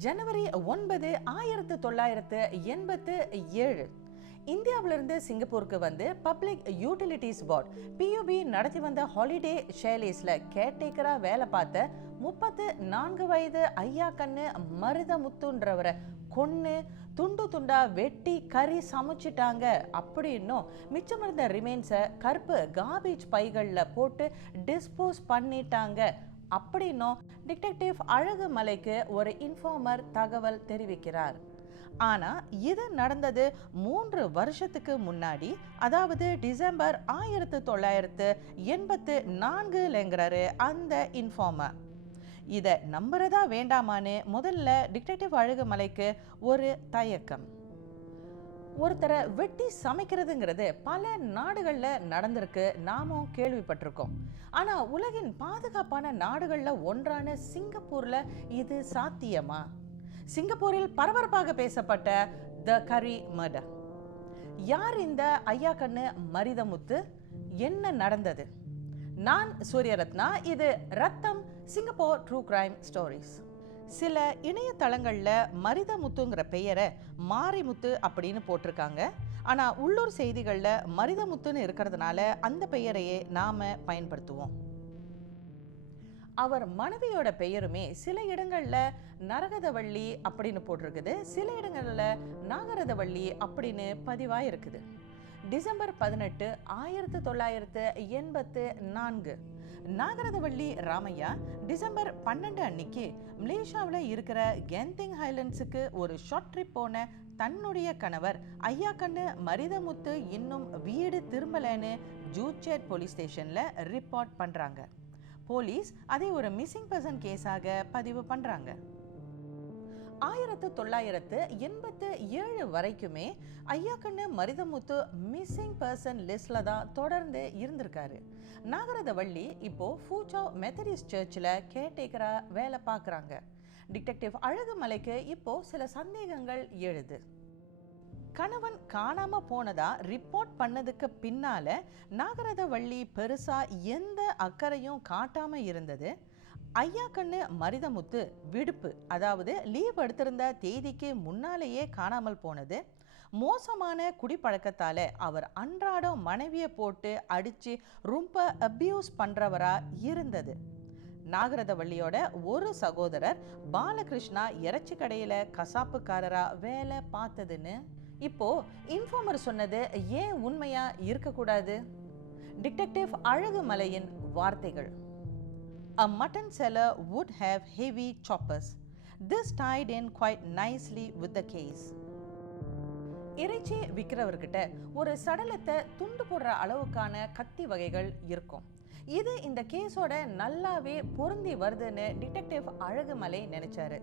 ஜனவரி ஒன்பது ஆயிரத்து தொள்ளாயிரத்து எண்பத்து ஏழு. இந்தியாவிலிருந்து சிங்கப்பூருக்கு வந்து பப்ளிக் யூட்டிலிட்டிஸ் போர்ட் பியூபி நடத்தி வந்த ஹாலிடே ஷேலிஸ்ல கேர்டேக்கராக வேலை பார்த்த முப்பத்து நான்கு வயது ஐயா கண்ணு மருதமுத்துன்றவரை கொன்று துண்டு துண்டா வெட்டி கறி சமைச்சிட்டாங்க அப்படின்னும் மிச்சமிருந்த ரிமைன்ஸை கருப்பு காபேஜ் பைகளில் போட்டு டிஸ்போஸ் பண்ணிட்டாங்க அப்படின்னும் டிடெக்டிவ் அழகு மலைக்கு ஒரு இன்ஃபார்மர் தகவல் தெரிவிக்கிறார். ஆனா இது நடந்தது மூன்று வருஷத்துக்கு முன்னாடி அதாவது டிசம்பர் ஆயிரத்து தொள்ளாயிரத்து எண்பத்து நான்குலங்கிறாரு அந்த இன்ஃபார்மர் இதை நம்புறதா வேண்டாமான்னு முதல்ல டிடெக்டிவ் அழகுமலைக்கு ஒரு தயக்கம். ஒருத்தரை வெட்டி சமைக்கிறதுங்கிறது பல நாடுகளில் நடந்திருக்கு. நாமும் கேள்விப்பட்டிருக்கோம். ஆனால் உலகின் பாதுகாப்பான நாடுகளில் ஒன்றான சிங்கப்பூரில் இது சாத்தியமா? சிங்கப்பூரில் பரபரப்பாக பேசப்பட்ட த கரி மர்டர் யார் இந்த ஐயா கண்ணு மரிதமுத்து? என்ன நடந்தது? நான் சூரியரத்னா. இது ரத்தம் சிங்கப்பூர் ட்ரூ கிரைம் ஸ்டோரிஸ் சில இணையதளங்களில் மரிதமுத்துங்கிற பெயரை மாரிமுத்து அப்படின்னு போட்டிருக்காங்க. ஆனால் உள்ளூர் செய்திகளில் மரிதமுத்துன்னு இருக்கிறதுனால அந்த பெயரையே நாம் பயன்படுத்துவோம். அவர் மனைவியோட பெயருமே சில இடங்களில் நரகதவள்ளி அப்படின்னு போட்டிருக்குது. சில இடங்களில் நாகரதவள்ளி அப்படின்னு பதிவாக இருக்குது டிசம்பர் பதினெட்டு ஆயிரத்து தொள்ளாயிரத்து எண்பத்து நான்கு. நாகரதவள்ளி ராமையா டிசம்பர் பன்னெண்டு அன்னைக்கு மலேசியாவில் இருக்கிற கெந்திங் ஹைலண்ட்ஸுக்கு ஒரு ஷார்ட் ட்ரிப் போன தன்னுடைய கணவர் ஐயா கண்ணு மரிதமுத்து இன்னும் வீடு திரும்பலன்னு ஜூச்சேட் போலீஸ் ஸ்டேஷனில் ரிப்போர்ட் பண்ணுறாங்க போலீஸ் அதை ஒரு மிஸ்ஸிங் பர்சன் கேஸாக பதிவு பண்ணுறாங்க ஆயிரத்து தொள்ளாயிரத்து எண்பத்து ஏழு வரைக்குமே ஐயாக்கண்ணு மரிதமுத்து மிஸ்ஸிங் பர்சன் லிஸ்டில் தான் தொடர்ந்து இருந்திருக்காரு. நாகரதவள்ளி இப்போ ஃபூச்சோ மெத்தடிஸ்ட் சர்ச்சில் கேர்டேக்கரா வேலை பார்க்குறாங்க. டிடெக்டிவ் அழகுமலைக்கு இப்போ சில சந்தேகங்கள் எழுது. கணவன் காணாம போனதா ரிப்போர்ட் பண்ணதுக்கு பின்னால நாகரதவள்ளி பெருசா எந்த அக்கறையும் காட்டாம இருந்தது. ஐயா கண்ணு மரிதமுத்து விடுப்பு அதாவது லீவ் எடுத்திருந்த தேதிக்கு முன்னாலேயே காணாமல் போனது. மோசமான குடிப்பழக்கத்தால் அவர் அன்றாடம் மனைவியை போட்டு அடித்து ரொம்ப அப்யூஸ் பண்ணுறவராக இருந்தது. நாகரதவள்ளியோட ஒரு சகோதரர் பாலகிருஷ்ணா இறைச்சி கடையில் கசாப்புக்காரராக வேலை பார்த்ததுன்னு. இப்போ இன்ஃபார்மர் சொன்னது ஏன் உண்மையாக இருக்கக்கூடாது? டிடெக்டிவ் அழகுமலையின் வார்த்தைகள். A mutton seller would have heavy choppers. This tied in quite nicely with the case. இறைச்சி விற்கிறவர்கிட்ட ஒரு சடலத்தை துண்டு போடுற அளவுக்கான கத்தி வகைகள் இருக்கும் இது இந்த கேஸோட நல்லாவே பொருந்தி வருதுன்னு டிடெக்டிவ் அழகுமலை நினைச்சாரு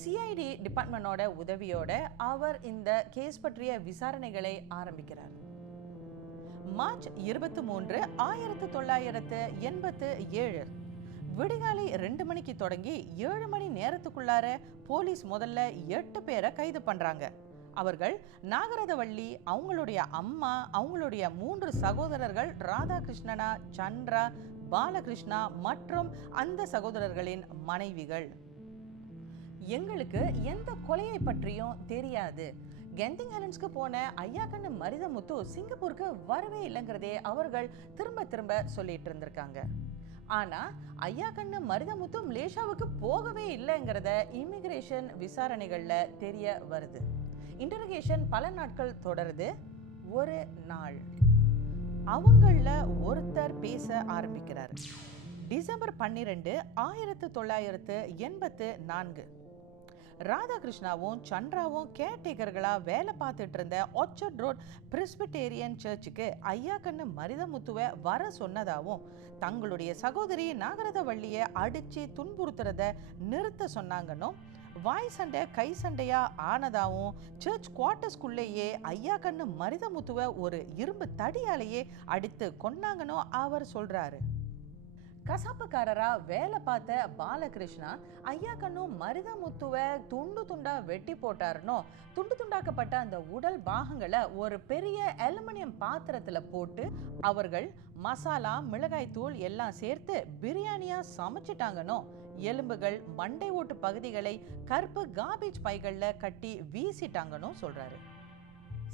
சிஐடி டிபார்ட்மெண்டோட உதவியோட அவர் இந்த கேஸ் பற்றிய விசாரணைகளை ஆரம்பிக்கிறார் மார்ச் இருபத்தி மூன்று ஆயிரத்து தொள்ளாயிரத்து எண்பத்து ஏழு விடிகாலை ரெண்டு மணிக்கு தொடங்கி ஏழு மணி நேரத்துக்குள்ளார போலீஸ் முதல்ல எட்டு பேரை கைது பண்றாங்க. அவர்கள் நாகரதவள்ளி அவங்களுடைய அம்மா அவங்களுடைய மூன்று சகோதரர்கள் ராதாகிருஷ்ணனா சந்திரா பாலகிருஷ்ணா மற்றும் அந்த சகோதரர்களின் மனைவிகள். எங்களுக்கு எந்த கொலையை பற்றியும் தெரியாது. கெந்திங் ஹைலண்ட்ஸ்க்கு போன ஐயா கண்ணு மரிதமுத்து சிங்கப்பூருக்கு வரவே இல்லைங்கிறதே அவர்கள் திரும்ப திரும்ப சொல்லிட்டு இருந்திருக்காங்க. ஆனால் ஐயா கண்ணு மருதமுத்து மலேசியாவுக்கு போகவே இல்லைங்கிறத இமிகிரேஷன் விசாரணைகளில் தெரிய வருது. இன்டர்கேஷன் பல நாட்கள் தொடருது. ஒரு நாள். அவங்களில் ஒருத்தர் பேச ஆரம்பிக்கிறார். டிசம்பர் பன்னிரெண்டு ஆயிரத்து தொள்ளாயிரத்து எண்பத்து நான்கு. ராதாகிருஷ்ணாவும் சந்திராவும் கேர்டேக்கர்களாக வேலை பார்த்துட்டு இருந்த ஆர்ச்சர்ட் ரோட் பிரிஸ்பிட்டேரியன் சர்ச்சுக்கு ஐயா கண்ணு மரிதமுத்துவை வர சொன்னதாகவும் தங்களுடைய சகோதரி நாகரதவள்ளியை அடித்து துன்புறுத்துறத நிறுத்த சொன்னாங்கன்னும் வாய் சண்டை கை சண்டையாக ஆனதாகவும் சர்ச் குவார்ட்டர்ஸ்குள்ளேயே ஐயா கண்ணு மரிதமுத்துவை ஒரு இரும்பு தடியாலேயே அடித்து கொன்னாங்கன்னு அவர் சொல்கிறாரு கசாப்புக்காரரா வேலை பார்த்த பாலகிருஷ்ணா ஐயா கண்ணும் மருதமுத்துவை துண்டு துண்டா வெட்டி போட்டாருனோ? துண்டு துண்டாக்கப்பட்ட அந்த உடல் பாகங்களை ஒரு பெரிய அலுமினியம் பாத்திரத்துல போட்டு அவர்கள் மசாலா மிளகாய் தூள் எல்லாம் சேர்த்து பிரியாணியா சமைச்சிட்டாங்கனோ? எலும்புகள் மண்டை ஓட்டு பகுதிகளை கருப்பு காபேஜ் பைகளில் கட்டி வீசிட்டாங்கன்னு சொல்றாரு.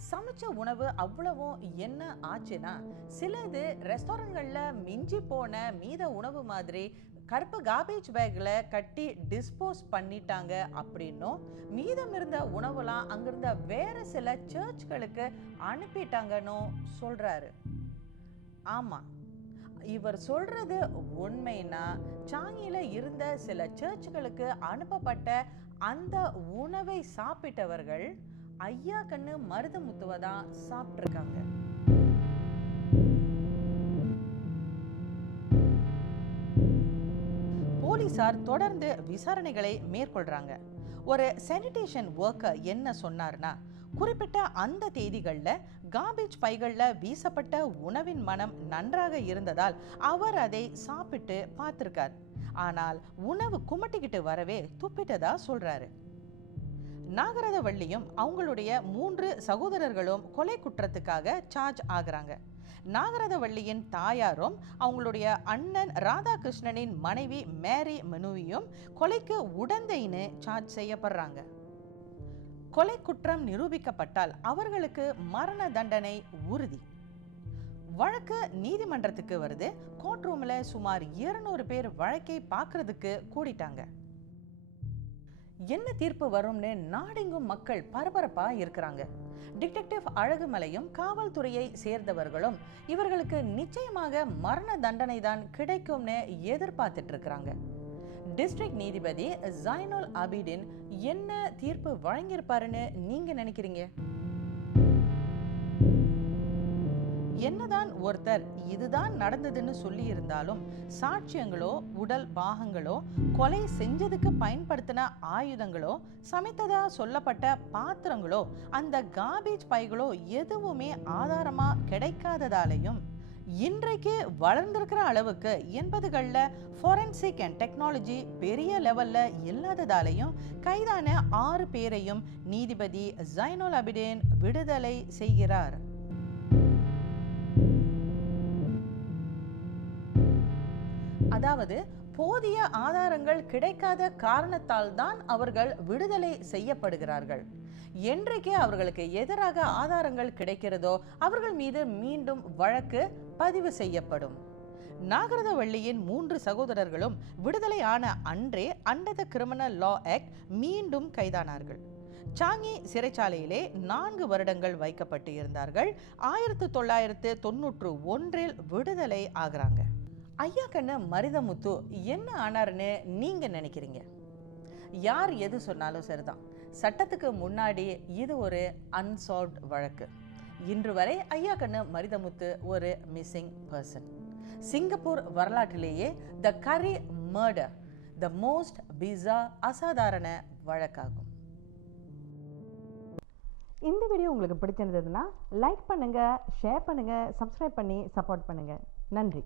சமைச்ச உணவு அவ்வளவும் என்ன ஆச்சுன்னா சிலது ரெஸ்டாரண்ட்களில் மிஞ்சி போன மீத உணவு மாதிரி கருப்பு காபேஜ் பேக்கில் கட்டி டிஸ்போஸ் பண்ணிட்டாங்க அப்படின்னும் மீதம் இருந்த உணவுலாம் அங்கிருந்த வேற சில சர்ச்களுக்கு அனுப்பிட்டாங்கன்னு சொல்கிறாரு ஆமாம் இவர் சொல்றது உண்மைனா சாங்கியில இருந்த சில சர்ச்சுகளுக்கு அனுப்பப்பட்ட அந்த உணவை சாப்பிட்டவர்கள் ஐயா கண்ணு மருத முத்துவதா சாப்பிட்ருக்காங்க. போலீசார் தொடர்ந்து விசாரணைகளை மேற்கொள்றாங்க. ஒரு சானிடேஷன் ஒர்க்கர் என்ன சொன்னார்னா குறிப்பிட்ட அந்த தேதிகளில் காபேஜ் பைகளில் வீசப்பட்ட உணவின் மனம் நன்றாக இருந்ததால் அவர் அதை சாப்பிட்டு பார்த்துருக்கார். ஆனால் உணவு குமட்டிக்கிட்டு வரவே துப்பிட்டதா சொல்றாரு. நாகரதவள்ளியும் அவங்களுடைய மூன்று சகோதரர்களும் கொலை குற்றத்துக்காக சார்ஜ் ஆகிறாங்க. நாகரதவள்ளியின் தாயாரும் அவங்களுடைய அண்ணன் ராதாகிருஷ்ணனின் மனைவி மேரி மனுவியும் கொலைக்கு உடந்தைன்னு சார்ஜ் செய்யப்படுறாங்க. கொலை குற்றம் நிரூபிக்கப்பட்டால் அவர்களுக்கு மரண தண்டனை உறுதி. வழக்கு நீதிமன்றத்துக்கு வருது. கோர்ட் ரூமில் சுமார் இருநூறு பேர் வழக்கை பார்க்கறதுக்கு கூடிட்டாங்க. என்ன தீர்ப்பு வரும்னு நாடெங்கும் மக்கள் பரபரப்பா இருக்கிறாங்க. டிடெக்டிவ் அழகுமலையும் காவல்துறையை சேர்ந்தவர்களும் இவர்களுக்கு நிச்சயமாக மரண தண்டனை தான் கிடைக்கும்னு எதிர்பார்த்துட்டு இருக்கிறாங்க. டிஸ்ட்ரிக்ட் நீதிபதி ஜைனுல் அபிடின் என்ன தீர்ப்பு வழங்கியிருப்பாருன்னு நீங்க நினைக்கிறீங்க? என்னதான் ஒருத்தர் இதுதான் நடந்ததுன்னு சொல்லியிருந்தாலும் சாட்சியங்களோ உடல் பாகங்களோ கொலை செஞ்சதுக்கு பயன்படுத்தின ஆயுதங்களோ சமைத்ததா சொல்லப்பட்ட பாத்திரங்களோ அந்த காபேஜ் பைகளோ எதுவுமே ஆதாரமா கிடைக்காததாலையும் இன்றைக்கு வளர்ந்திருக்கிற அளவுக்கு எண்பதுகளில் ஃபாரன்சிக் அண்ட் டெக்னாலஜி பெரிய லெவலில் இல்லாததாலையும் கைதான ஆறு பேரையும் நீதிபதி ஜைனுல் அபிடேன் விடுதலை செய்கிறார். அதாவது போதிய ஆதாரங்கள் கிடைக்காத காரணத்தால் தான் அவர்கள் விடுதலை செய்யப்படுகிறார்கள். என்றைக்கே அவர்களுக்கு எதிராக ஆதாரங்கள் கிடைக்கிறதோ அவர்கள் மீது மீண்டும் வழக்கு பதிவு செய்யப்படும். நாகரதவள்ளியின் மூன்று சகோதரர்களும் விடுதலை ஆன அன்றே அண்டத கிரிமினல் லா ஆக்ட் மீண்டும் கைதானார்கள். சாங்கி சிறைச்சாலையிலே நான்கு வருடங்கள் வைக்கப்பட்டு இருந்தார்கள். ஆயிரத்து தொள்ளாயிரத்து தொண்ணூற்று ஒன்றில் விடுதலை ஆகிறாங்க. ஐயா கண்ணு மருதமுத்து என்ன ஆனாருன்னு நீங்க நினைக்கிறீங்க? யார் எது சொன்னாலும் சரிதான். சட்டத்துக்கு முன்னாடி இது ஒரு அன்சால்வ்ட் வழக்கு. இன்று வரை ஐயா கண்ணு மரிதமுத்து ஒரு மிஸ்ஸிங் பர்சன் சிங்கப்பூர் வரலாற்றிலேயே the curry murder the most bizarre அசாதாரண வழக்காகும். இந்த வீடியோ உங்களுக்கு பிடிச்சிருந்ததுன்னா லைக் பண்ணுங்க ஷேர் பண்ணுங்க சப்ஸ்கிரைப் பண்ணி சப்போர்ட் பண்ணுங்க. நன்றி.